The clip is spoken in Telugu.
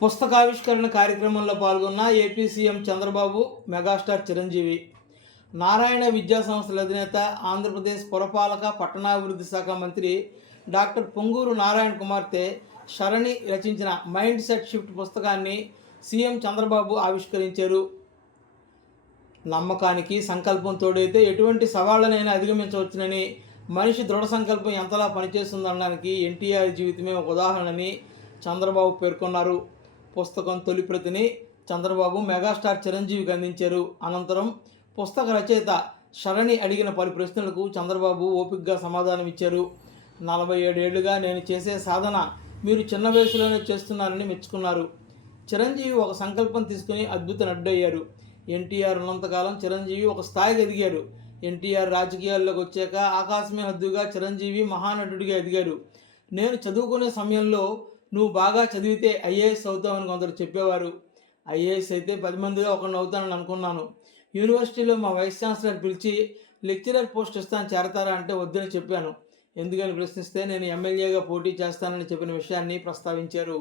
పుస్తకావిష్కరణ కార్యక్రమంలో పాల్గొన్న AP CM Chandrababu megastar Chiranjeevi Narayana విద్యా సంస్థల అధినేత ఆంధ్రప్రదేశ్ పురపాలక పట్టణాభివృద్ధి శాఖ మంత్రి డాక్టర్ పొంగూరు నారాయణ కుమార్తె శరణి రచించిన మైండ్ సెట్ షిఫ్ట్ పుస్తకాన్ని సీఎం చంద్రబాబు ఆవిష్కరించారు. నమ్మకానికి సంకల్పం తోడైతే ఎటువంటి సవాళ్ళనైనా అధిగమించవచ్చునని మనిషి దృఢ సంకల్పం ఎంతలా పనిచేస్తుందనడానికి ఎన్టీఆర్ జీవితమే ఒక ఉదాహరణని చంద్రబాబు పేర్కొన్నారు. పుస్తకం తొలి ప్రతిని చంద్రబాబు మెగాస్టార్ చిరంజీవికి అందించారు. అనంతరం పుస్తక రచయిత శరణి అడిగిన పలు ప్రశ్నలకు చంద్రబాబు ఓపికగా సమాధానం ఇచ్చారు. నలభై ఏడేళ్ళుగా నేను చేసే సాధన మీరు చిన్న వయసులోనే చేస్తున్నారని మెచ్చుకున్నారు. చిరంజీవి ఒక సంకల్పం తీసుకుని అద్భుత నడ్డయ్యారు ఎన్టీఆర్ ఉన్నంతకాలం చిరంజీవి ఒక స్థాయికి ఎదిగారు. ఎన్టీఆర్ రాజకీయాల్లోకి వచ్చాక ఆకాశమే హద్దుగా చిరంజీవి మహానటుడిగా ఎదిగారు. నేను చదువుకునే సమయంలో నువ్వు బాగా చదివితే ఐఏఎస్ అవుతావని కొందరు చెప్పేవారు. ఐఏఎస్ అయితే పది మందిలో ఒకరిని అవుతానని అనుకున్నాను. యూనివర్సిటీలో మా వైస్ ఛాన్సలర్ పిలిచి లెక్చరర్ పోస్ట్ ఇస్తాను చేరతారా? అంటే వద్దని చెప్పాను. ఎందుకని ప్రశ్నిస్తే నేను ఎమ్మెల్యేగా పోటీ చేస్తానని చెప్పిన విషయాన్ని ప్రస్తావించారు.